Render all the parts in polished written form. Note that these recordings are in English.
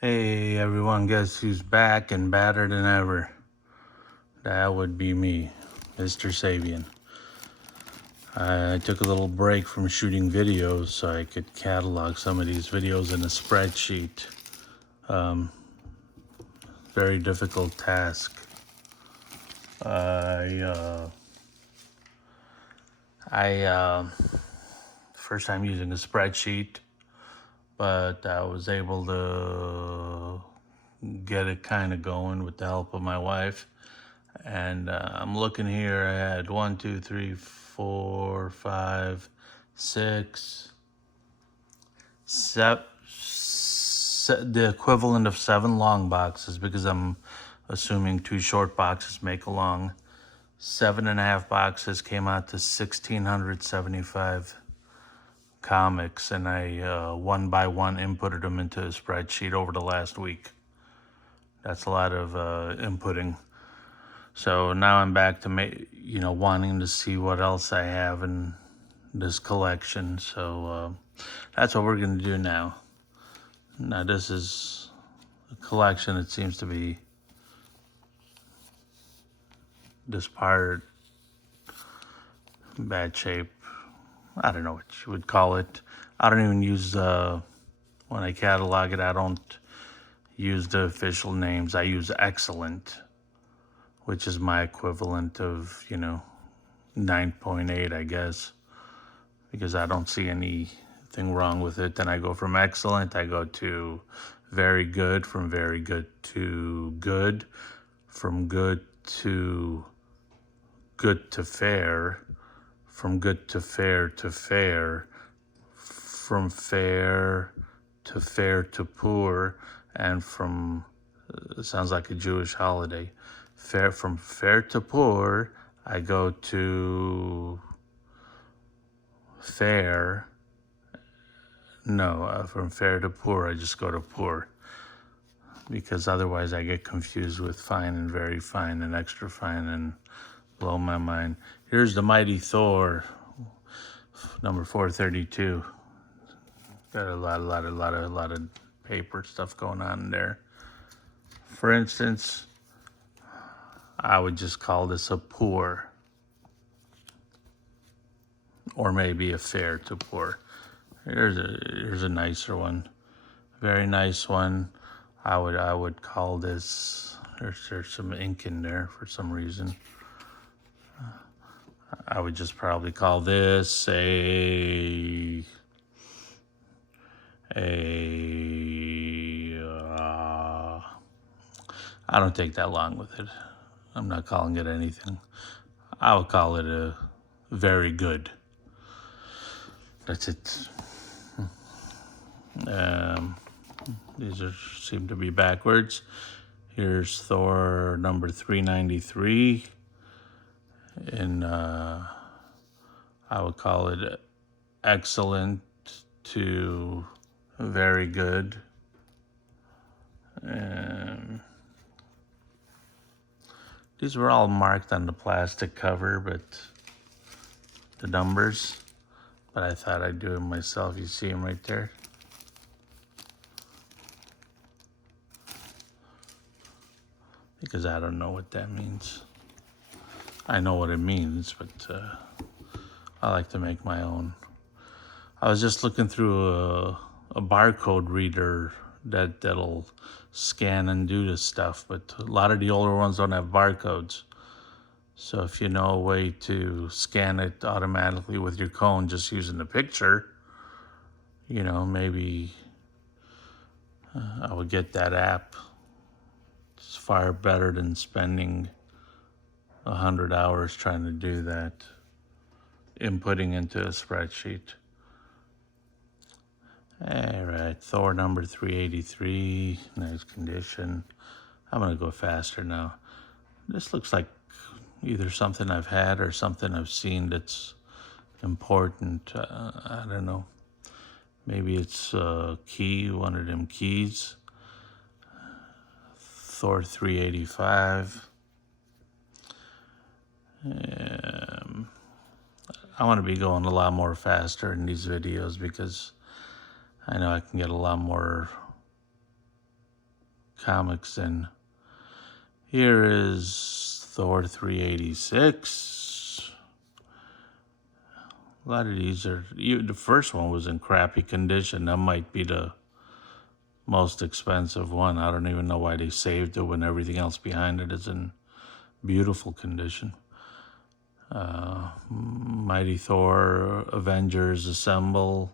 Hey everyone, guess who's back and badder than ever? That would be me, MR.SABIAN. I took a little break from shooting videos so I could catalog some of these videos in a spreadsheet. Very difficult task. First time using a spreadsheet, but I was able to get it kind of going with the help of my wife. And I'm looking here, I had 1, 2, 3, 4, 5, 6, 7, the equivalent of 7 long boxes, because I'm assuming 2 short boxes make a long. 7.5 boxes came out to 1,675 comics, and I one by one inputted them into a spreadsheet over the last week. That's a lot of inputting. So now I'm back to wanting to see what else I have in this collection. So that's what we're going to do now. Now this is a collection that seems to be this part bad shape. I don't know what you would call it. I don't even use when I catalog it. I don't use the official names. I use excellent, which is my equivalent of 9.8, I guess, because I don't see anything wrong with it. Then I go from excellent, I go to very good, from very good to good, from good to fair, from good to fair, from fair to poor, and from, it sounds like a Jewish holiday, from fair to poor, I go to fair. No, from fair to poor, I just go to poor, because otherwise I get confused with fine and very fine and extra fine and blow my mind. Here's the Mighty Thor, number 432. Got a lot of paper stuff going on in there. For instance, I would just call this a poor, or maybe a fair to poor. Here's a nicer one, very nice one. I would call this. There's some ink in there for some reason. I would just probably call this a I don't take that long with it. I'm not calling it anything. I would call it a very good. That's it. These seem to be backwards. Here's Thor number 393. And I would call it excellent to very good. These were all marked on the plastic cover, but the numbers, but I thought I'd do them myself. You see them right there. Because I don't know what that means. I know what it means, but I like to make my own. I was just looking through a barcode reader that'll scan and do this stuff, but a lot of the older ones don't have barcodes. So if you know a way to scan it automatically with your cone just using the picture, maybe I would get that app. It's far better than spending 100 hours trying to do that, inputting into a spreadsheet. All right, Thor number 383, nice condition. I'm gonna go faster now. This looks like either something I've had or something I've seen that's important. I don't know. Maybe it's a key, one of them keys. Thor 385. I want to be going a lot more faster in these videos because I know I can get a lot more comics in. Here is Thor 386. A lot of these are, the first one was in crappy condition. That might be the most expensive one. I don't even know why they saved it when everything else behind it is in beautiful condition. Mighty Thor, Avengers Assemble,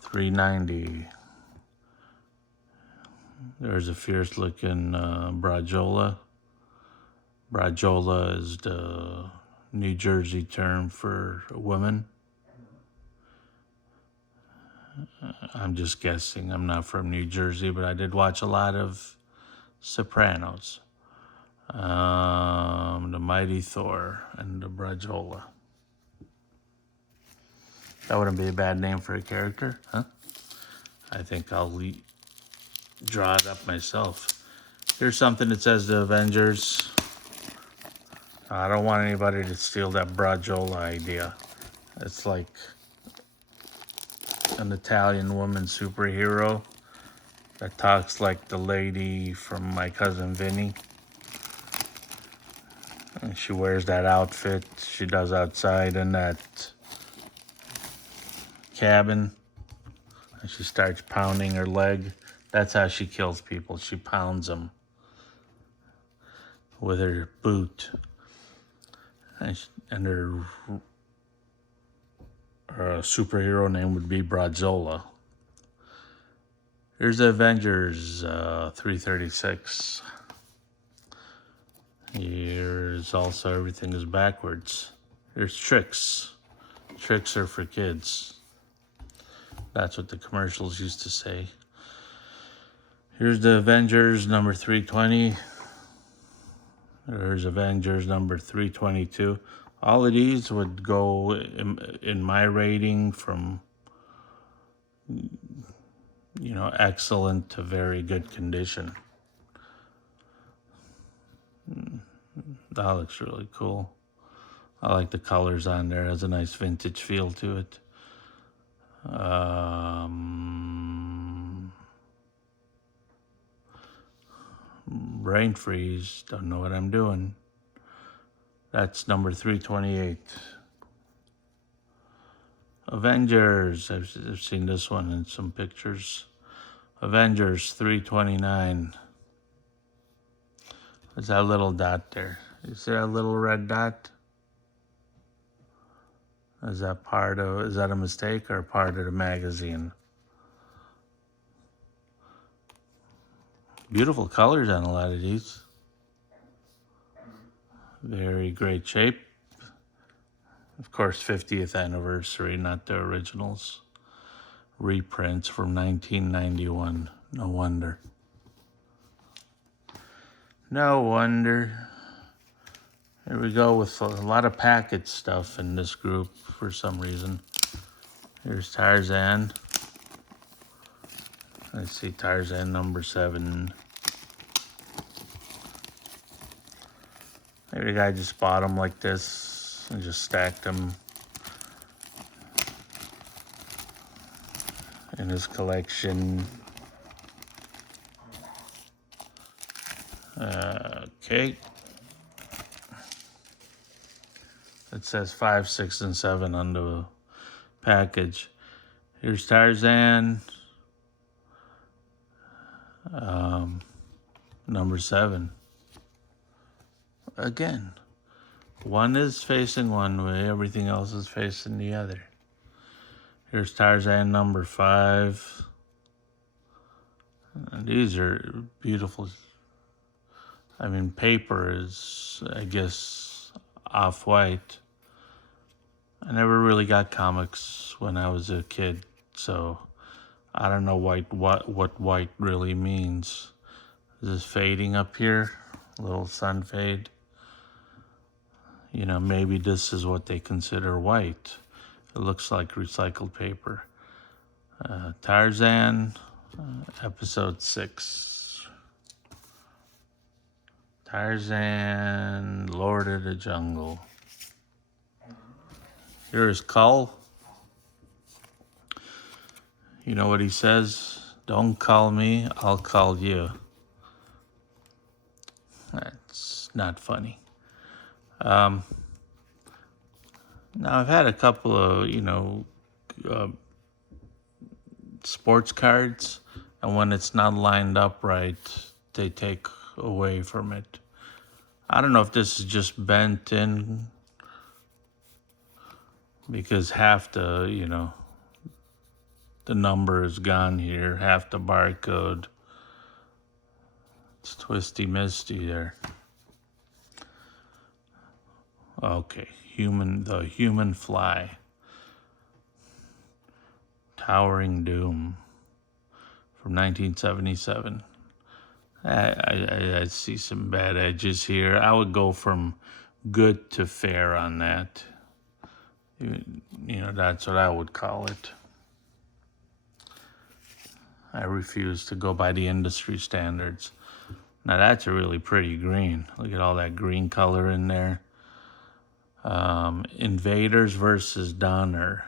390. There's a fierce looking Brajola. Brajola is the New Jersey term for women. I'm just guessing. I'm not from New Jersey, but I did watch a lot of Sopranos. The Mighty Thor and the Brajola. That wouldn't be a bad name for a character, huh? I think I'll draw it up myself. Here's something that says the Avengers. I don't want anybody to steal that Brajola idea. It's like an Italian woman superhero that talks like the lady from My Cousin Vinny. And she wears that outfit she does outside in that cabin. And she starts pounding her leg. That's how she kills people. She pounds them with her boot. And her superhero name would be Brajola. Here's the Avengers 336. Here's also everything is backwards. Here's Tricks. Tricks are for kids. That's what the commercials used to say. Here's the Avengers number 320. There's Avengers number 322. All of these would go in my rating from, excellent to very good condition. That looks really cool. I like the colors on there. It has a nice vintage feel to it. Brain freeze. Don't know what I'm doing. That's number 328. Avengers. I've seen this one in some pictures. Avengers 329. There's that little dot there. You see that little red dot? Is that a mistake or part of the magazine? Beautiful colors on a lot of these. Very great shape. Of course, 50th anniversary, not the originals. Reprints from 1991. No wonder. No wonder. Here we go with a lot of package stuff in this group for some reason. Here's Tarzan. Let's see, Tarzan number 7. Maybe the guy just bought them like this and just stacked them in his collection. Okay. It says 5, 6, and 7 on the package. Here's Tarzan. Number 7. Again, one is facing one way, everything else is facing the other. Here's Tarzan number 5. And these are beautiful. I mean, paper is, I guess, off-white. I never really got comics when I was a kid, so I don't know what white really means. Is this fading up here? A little sun fade. Maybe this is what they consider white. It looks like recycled paper. Tarzan, episode 6. Tarzan, Lord of the Jungle. Here's Cull. You know what he says? Don't call me, I'll call you. That's not funny. Now, I've had a couple of, sports cards, and when it's not lined up right, they take away from it. I don't know if this is just bent in because half the number is gone here, half the barcode. It's twisty misty there. Okay, the human fly. Towering Doom from 1977. I see some bad edges here. I would go from good to fair on that. That's what I would call it. I refuse to go by the industry standards. Now that's a really pretty green. Look at all that green color in there. Invaders versus Donner.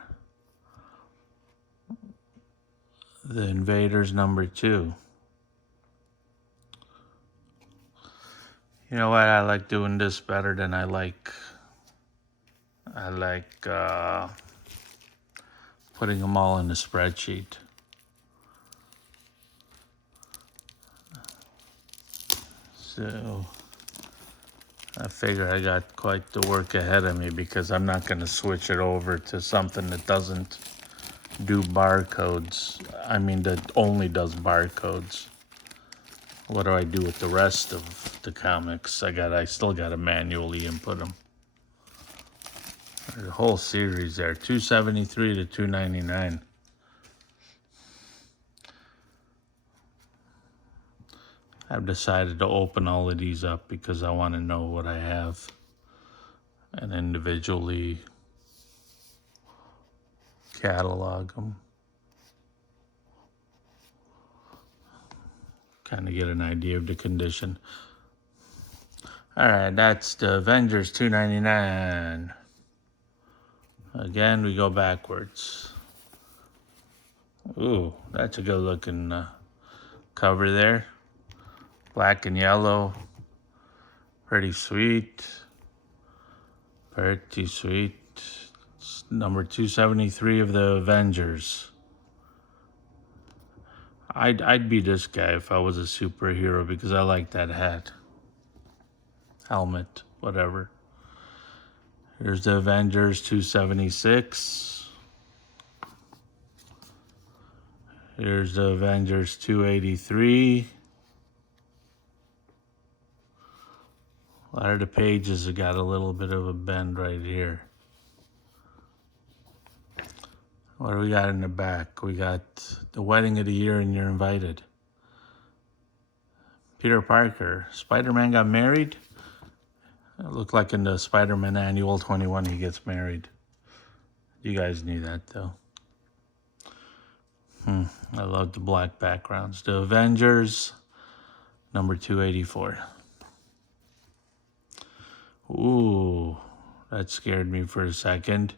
The Invaders number 2. You know what? I like doing this better than I like putting them all in a spreadsheet. So I figure I got quite the work ahead of me because I'm not going to switch it over to something that doesn't do barcodes. I mean, that only does barcodes. What do I do with the rest of the comics? I still got to manually input them. There's a whole series there, 273 to 299. I've decided to open all of these up because I want to know what I have and individually catalog them. Kind of get an idea of the condition. All right, that's the Avengers 299. Again, we go backwards. Ooh, that's a good looking cover there. Black and yellow. Pretty sweet. Pretty sweet. It's number 273 of the Avengers. I'd be this guy if I was a superhero because I like that hat. Helmet, whatever. Here's the Avengers 276. Here's the Avengers 283. A lot of the pages have got a little bit of a bend right here. What do we got in the back? We got the wedding of the year and you're invited. Peter Parker. Spider-Man got married? It looked like in the Spider-Man Annual 21 he gets married. You guys knew that though. I love the black backgrounds. The Avengers, number 284. Ooh, that scared me for a second.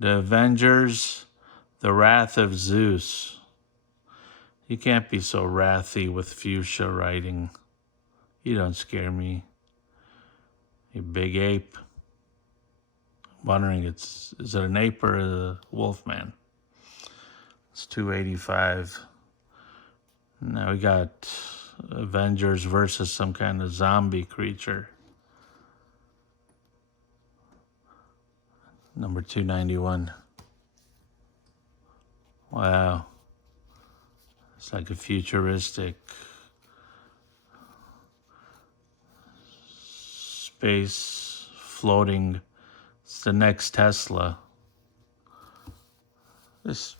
The Avengers, The Wrath of Zeus. You can't be so wrathy with fuchsia writing. You don't scare me. You big ape. I'm wondering, is it an ape or a wolf man? It's 285. Now we got Avengers versus some kind of zombie creature. Number 291. Wow. It's like a futuristic space floating. It's the next Tesla. This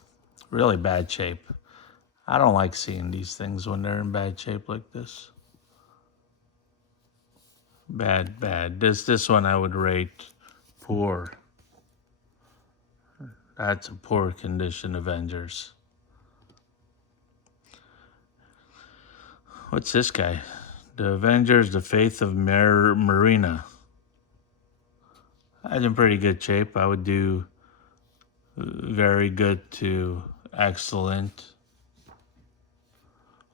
really bad shape. I don't like seeing these things when they're in bad shape like this. Bad. This one I would rate poor. That's a poor condition Avengers. What's this guy? The Avengers, The Faith of Marina. That's in pretty good shape. I would do very good to excellent.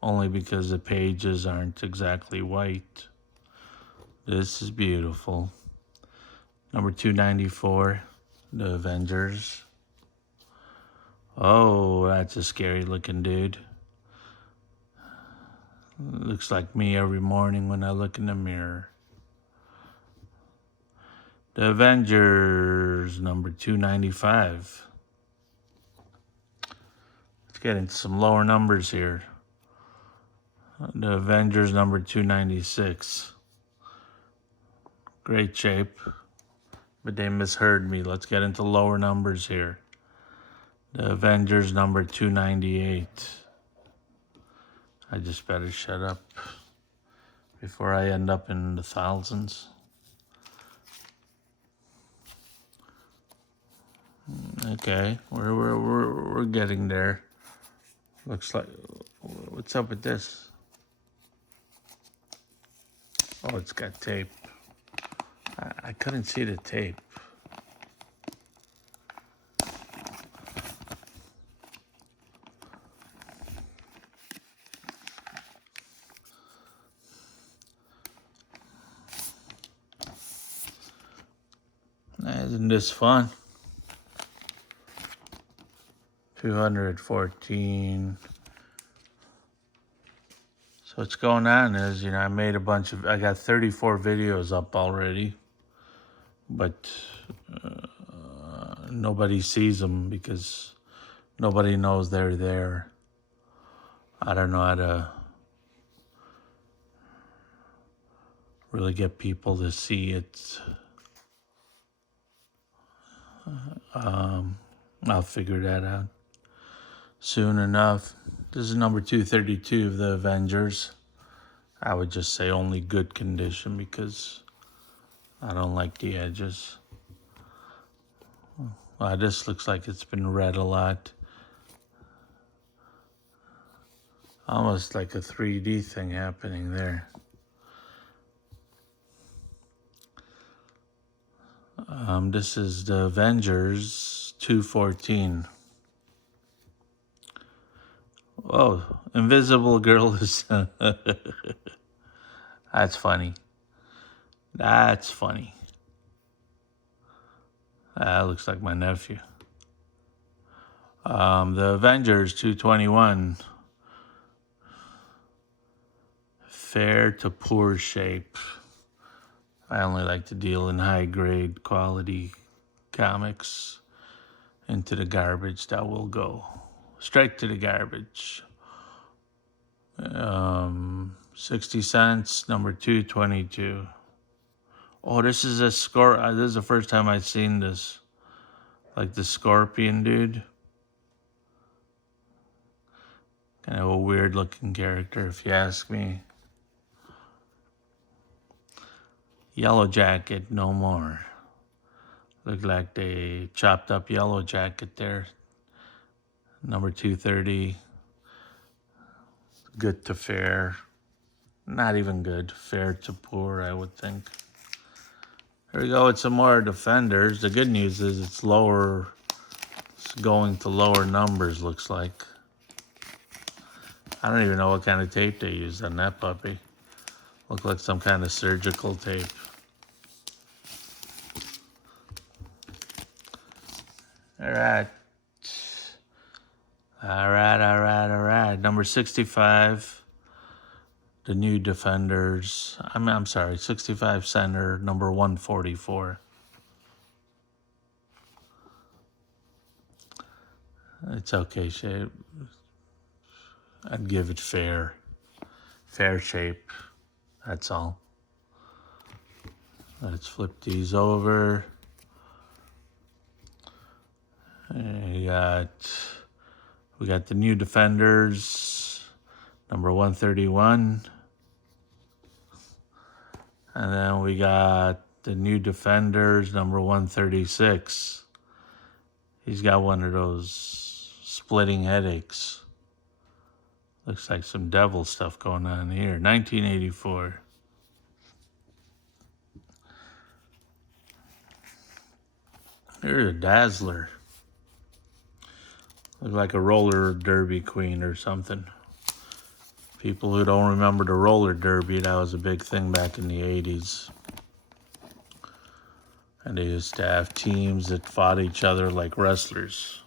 only because the pages aren't exactly white. This is beautiful. Number 294, The Avengers. Oh, that's a scary looking dude. Looks like me every morning when I look in the mirror. The Avengers, number 295. Let's get into some lower numbers here. The Avengers, number 296. Great shape, but they misheard me. Let's get into lower numbers here. The Avengers, number 298. I just better shut up before I end up in the thousands. Okay, we're getting there. Looks like, what's up with this? Oh, it's got tape. I couldn't see the tape. Isn't this fun? 214. So what's going on is, I made I got 34 videos up already, but nobody sees them because nobody knows they're there. I don't know how to really get people to see it. I'll figure that out soon enough. This is number 232 of the Avengers. I would just say only good condition because I don't like the edges. This looks like it's been read a lot. Almost like a 3D thing happening there. This is the Avengers 214. Oh, Invisible Girl is... That's funny. That's funny. That looks like my nephew. The Avengers 221. Fair to poor shape. I only like to deal in high grade quality comics. Into the garbage that will go. Straight to the garbage. 60 cents, number 222. Oh, this is a this is the first time I've seen this. Like the scorpion dude. Kind of a weird looking character, if you ask me. Yellow Jacket, no more. Looked like they chopped up Yellow Jacket there. Number 230. Good to fair. Not even good. Fair to poor, I would think. Here we go with some more Defenders. The good news is it's lower. It's going to lower numbers, looks like. I don't even know what kind of tape they used on that puppy. Looked like some kind of surgical tape. All right. Number 65. The new Defenders. I'm sorry, 65 center, number 144. It's okay shape. I'd give it fair. Fair shape. That's all. Let's flip these over. We got the new Defenders, number 131. And then we got the new Defenders, number 136. He's got one of those splitting headaches. Looks like some devil stuff going on here. 1984. Here's a Dazzler. Looks like a roller derby queen or something. People who don't remember the roller derby, that was a big thing back in the 80s. And they used to have teams that fought each other like wrestlers.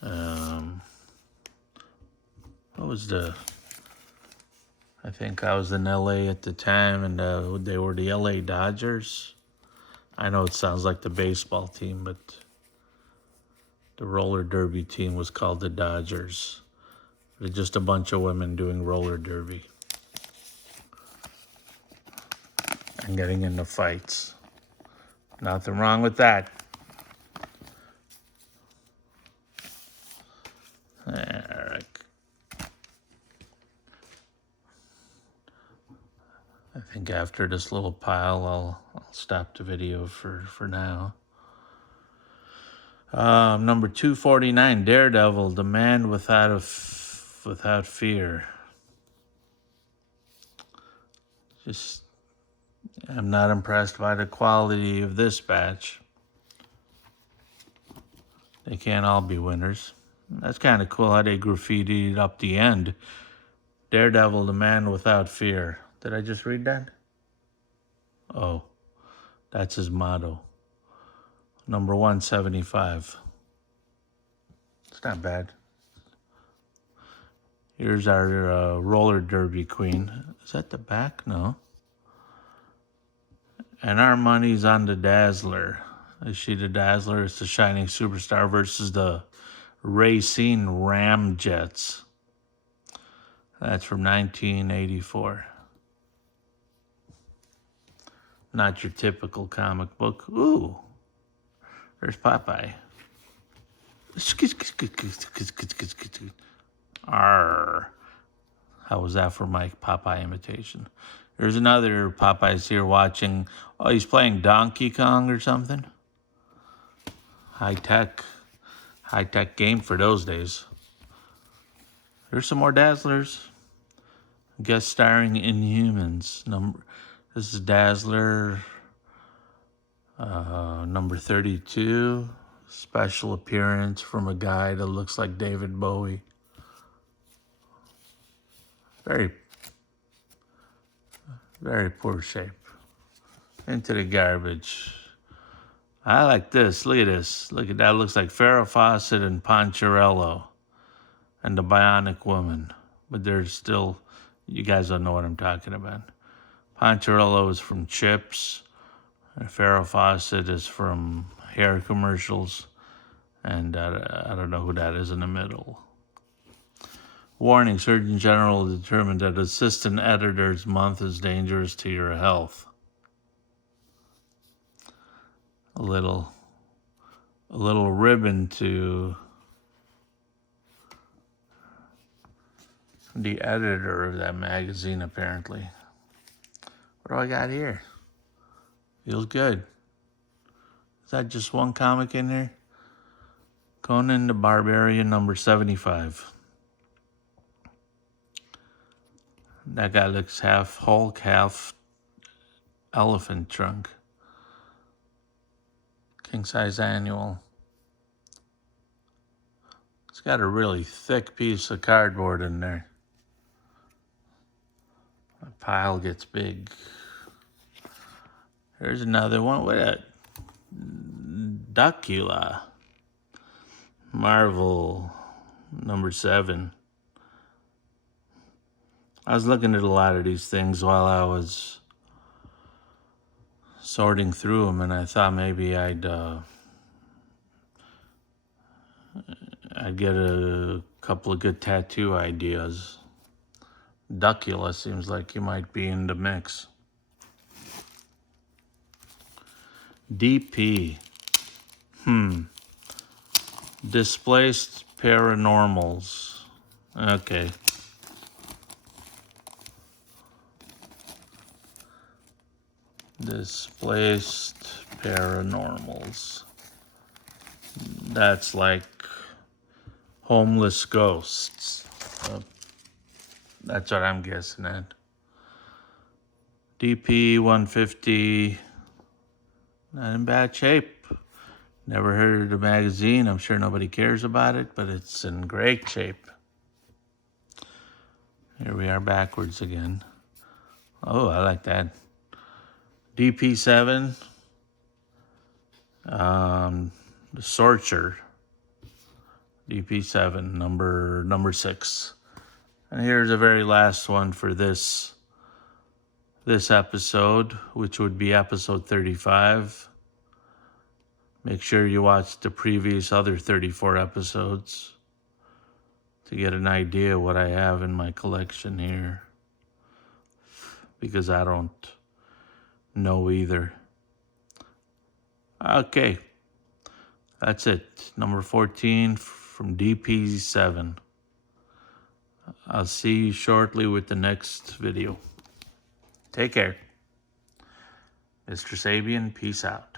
What was I think I was in LA at the time, and they were the LA Dodgers. I know it sounds like the baseball team, but the roller derby team was called the Dodgers. They're just a bunch of women doing roller derby and getting into fights. Nothing wrong with that. All right. I think after this little pile, I'll stop the video for now. Number 249, Daredevil, the man without fear. Just, I'm not impressed by the quality of this batch. They can't all be winners. That's kind of cool how they graffitied up the end. Daredevil, the man without fear. Did I just read that? Oh, that's his motto. Number 175. It's not bad. Here's our roller derby queen. Is that the back? No. And our money's on the Dazzler. Is she the Dazzler? It's the Shining Superstar versus the Racing Ramjets. That's from 1984. Not your typical comic book. Ooh, there's Popeye. Arr. How was that for my Popeye imitation? There's another Popeye's here watching. Oh, he's playing Donkey Kong or something. High-tech game for those days. There's some more Dazzlers. Guest starring Inhumans. This is Dazzler number 32. Special appearance from a guy that looks like David Bowie. Very, very poor shape. Into the garbage. I like this. Look at this. Look at that. Looks like Farrah Fawcett and Poncherello and the Bionic Woman. But there's still, you guys don't know what I'm talking about. Poncherello is from Chips. And Farrah Fawcett is from hair commercials. And I don't know who that is in the middle. Warning, Surgeon General determined that Assistant Editor's Month is dangerous to your health. A little ribbon to the editor of that magazine, apparently. What do I got here? Feels good. Is that just one comic in there? Conan the Barbarian, number 75. That guy looks half Hulk, half elephant trunk. King size annual. It's got a really thick piece of cardboard in there. The pile gets big. There's another one. What a Duckula. Marvel, number 7. I was looking at a lot of these things while I was sorting through them, and I thought maybe I'd get a couple of good tattoo ideas. Duckula seems like you might be in the mix. DP. Displaced Paranormals. Okay. Displaced Paranormals. That's like homeless ghosts. That's what I'm guessing at. DP 150. Not in bad shape. Never heard of the magazine. I'm sure nobody cares about it, but it's in great shape. Here we are backwards again. Oh, I like that. DP7. The Sorcher. DP7, number 6. And here's the very last one for this episode, which would be episode 35. Make sure you watch the previous other 34 episodes to get an idea what I have in my collection here, because I don't know either. Okay, that's it. Number 14 from DP7. I'll see you shortly with the next video. Take care. Mr. Sabian, peace out.